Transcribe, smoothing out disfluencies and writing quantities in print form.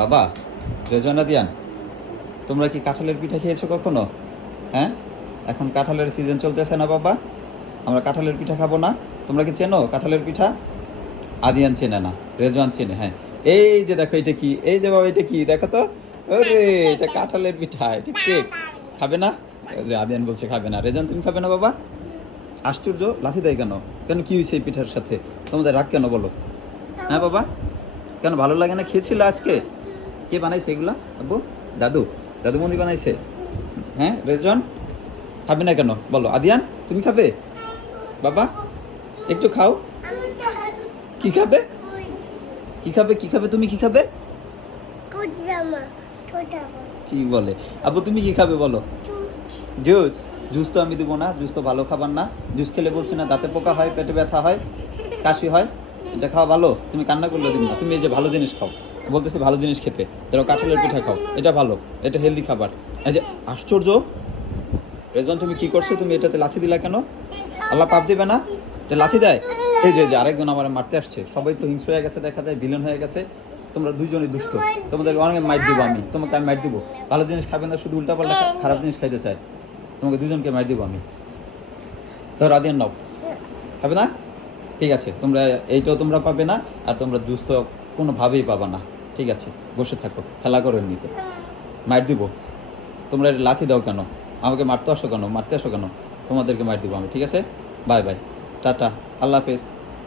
বাবা, রেজওয়ানা দিয়ান, তোমরা কি কাঁঠালের পিঠা খেয়েছো কখনো? হ্যাঁ, এখন কাঁঠালের সিজন চলতেছে না বাবা? আমরা কাঁঠালের পিঠা খাবো না? তোমরা কি চেনো কাঁঠালের পিঠা? আদিয়ান চেনে না, রেজওয়ান চেনে। হ্যাঁ, এই যে দেখো, এটা কি? এই যে বাবা, এটা কি দেখো তো? ওরে, এটা কাঁঠালের পিঠা, এটা কেক। খাবে না? এই যে আদিয়ান বলছে খাবে না। রেজওয়ান, তুমি খাবে না বাবা? আশ্চর্য, লাথি দেয় কেন? কেন, কি হয়েছে এই পিঠার সাথে? তোমাদের রাগ কেন বলো? হ্যাঁ বাবা, কেন ভালো লাগে না? খেয়েছিল আজকে? কে বানাইছে এগুলা আব্বু? দাদু? দাদু মনি বানাইছে? হ্যাঁ রেজওয়ান, খাবে না কেন বলো? আদিয়ান, তুমি খাবে? বাবা, একটু খাও। কি খাবে? কি খাবে? কি খাবে? তুমি কি খাবে? কি বলে আব্বু, তুমি কি খাবে বলো? জুস? জুস তো আমি দেবো না, জুস তো ভালো খাবার না। জুস খেলে বলছি না দাঁতে পোকা হয়, পেটে ব্যথা হয়, কাশি হয়। এটা খাওয়া ভালো? তুমি কান্না করলে দিব না। তুমি এই যে ভালো জিনিস খাও, বলতেছি ভালো জিনিস খেতে, ধরো কাঁঠালের পিঠা খাও, এটা ভালো, এটা হেলদি খাবার। এই যে আশ্চর্য, রেজন তুমি কি করছো? তুমি এটাতে লাথি দিলা কেন? আল্লাহ পাপ দিবে না? এটা লাথি দেয়? এই যে আরেকজন আমার মারতে আসছে। সবাই তো হিংস্র হয়ে গেছে, দেখা যায় ভিলেন হয়ে গেছে। তোমরা দুইজনই দুষ্ট, তোমাদের অনেক মাইট দিব আমি, তোমাকে আমি মাইট দিব। ভালো জিনিস খাবে না, শুধু উল্টাপাল্টা খারাপ জিনিস খাইতে চায়। তোমাকে দুজনকে মাইট দিব আমি। ধর আদিয়ান নাও, খাবে না? ঠিক আছে, তোমরা এইটাও তোমরা পাবে না, আর তোমরা জুস তো কোনোভাবেই পাবা না। ঠিক আছে, বসে থাকো, খেলা করো এমনিতে। মাইট দিব? তোমরা লাথি দাও কেন? আমাকে মারতে আসো কেন? মারতে আসো কেন? তোমাদেরকে মার দিব আমি। ঠিক আছে, বাই বাই, টাটা, আল্লাহ হাফেজ।